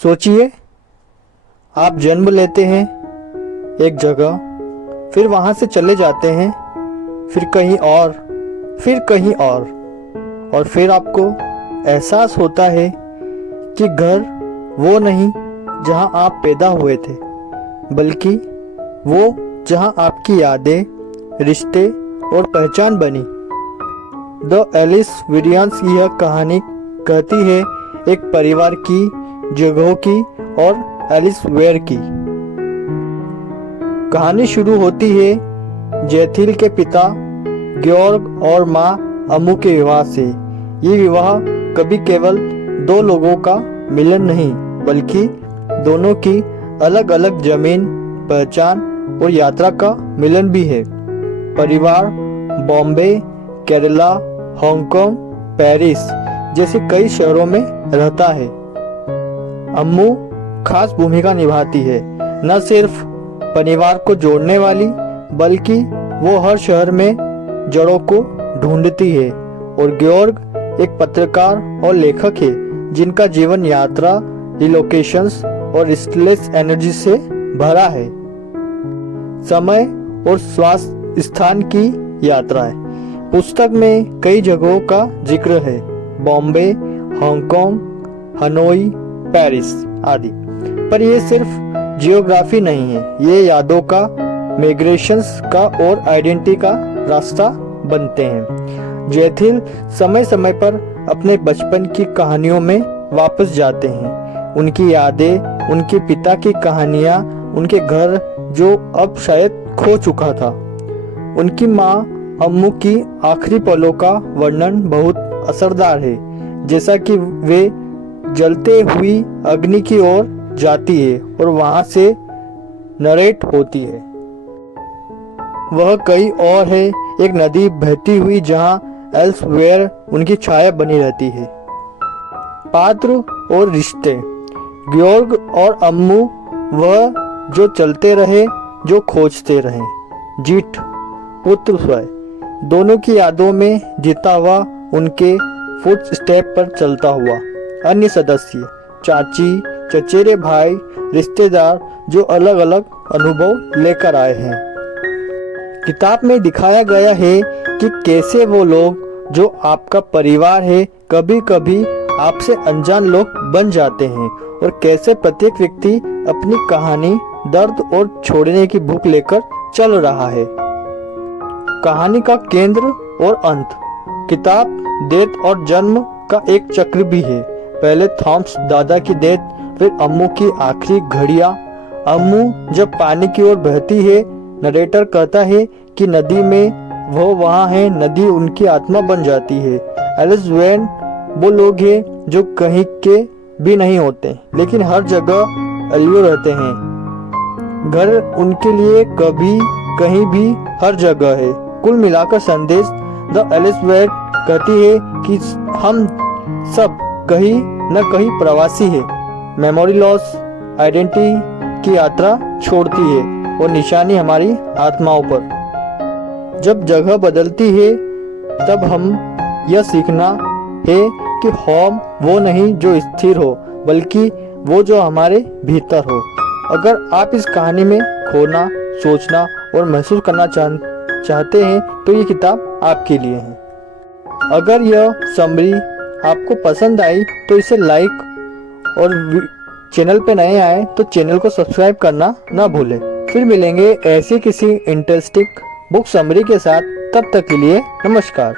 सोचिए, आप जन्म लेते हैं एक जगह, फिर वहाँ से चले जाते हैं, फिर कहीं और फिर आपको एहसास होता है कि घर वो नहीं जहाँ आप पैदा हुए थे, बल्कि वो जहाँ आपकी यादें, रिश्ते और पहचान बनी। द एलिस विलियम्स यह कहानी कहती है एक परिवार की, जगहों की और एलिस वेयर की। कहानी शुरू होती है जैथिल के पिता ग्योर्ग और माँ अम्मू के विवाह से। ये विवाह कभी केवल दो लोगों का मिलन नहीं, बल्कि दोनों की अलग अलग जमीन, पहचान और यात्रा का मिलन भी है। परिवार बॉम्बे, केरला, हांगकांग, पेरिस जैसे कई शहरों में रहता है। अम्मू खास भूमिका निभाती है, न सिर्फ परिवार को जोड़ने वाली, बल्कि वो हर शहर में जड़ों को ढूंढती है। और ग्योर्ग एक पत्रकार और लेखक है जिनका जीवन यात्रा, रिलोकेशंस और रिस्टलेस एनर्जी से भरा है। समय और स्वास्थ्य स्थान की यात्रा है। पुस्तक में कई जगहों का जिक्र है, बॉम्बे, हांगकांग, हनोई, पेरिस आदि। पर यह सिर्फ जियोग्राफी नहीं है, ये यादों का, मिग्रेशंस का और आइडेंटिटी का रास्ता बनते हैं। जैथिल समय समय पर अपने बचपन की कहानियों में वापस जाते हैं। उनकी यादें, उनके पिता की कहानियां, उनके घर जो अब शायद खो चुका था। उनकी माँ अम्मू की आखिरी पलों का वर्णन बहुत असरदार है, जैसा कि वे जलते हुई अग्नि की ओर जाती है और वहां से नरेट होती है। वह कई और है, एक नदी बहती हुई जहां एल्सवेयर उनकी छाया बनी रहती है। पात्र और रिश्ते, ग्योर्ग और अम्मू वह जो चलते रहे, जो खोजते रहे। जीठ पुत्र स्वयं, दोनों की यादों में जीता हुआ, उनके फुट स्टेप पर चलता हुआ। अन्य सदस्य, चाची, चचेरे भाई, रिश्तेदार जो अलग अलग अनुभव लेकर आए हैं। किताब में दिखाया गया है कि कैसे वो लोग जो आपका परिवार है कभी कभी आपसे अनजान लोग बन जाते हैं, और कैसे प्रत्येक व्यक्ति अपनी कहानी, दर्द और छोड़ने की भूख लेकर चल रहा है। कहानी का केंद्र और अंत, किताब डेथ और जन्म का एक चक्र भी है। पहले थॉम्स दादा की डेथ, फिर अम्मू की आखिरी घड़ियां। अम्मू जब पानी की ओर बहती है, नरेटर कहता है कि नदी में वो वहाँ है, नदी उनकी आत्मा बन जाती है। एलिस वेयर वो लोग हैं जो कहीं के भी नहीं होते, लेकिन हर जगह अलियो रहते हैं। घर उनके लिए कभी, कहीं भी, हर जगह है। कुल मिलाकर संदेश द एलिस वेयर कहती है कि हम सब कहीं न कहीं प्रवासी है। मेमोरी लॉस आइडेंटिटी की यात्रा छोड़ती है और निशानी हमारी आत्माओं पर। जब जगह बदलती है तब हम यह सीखना है कि होम वो नहीं जो स्थिर हो, बल्कि वो जो हमारे भीतर हो। अगर आप इस कहानी में खोना, सोचना और महसूस करना चाहते हैं तो ये किताब आपके लिए है। अगर यह समरी आपको पसंद आई तो इसे लाइक, और चैनल पे नए आए तो चैनल को सब्सक्राइब करना ना भूलें। फिर मिलेंगे ऐसे किसी इंटरेस्टिंग बुक समरी के साथ। तब तक के लिए नमस्कार।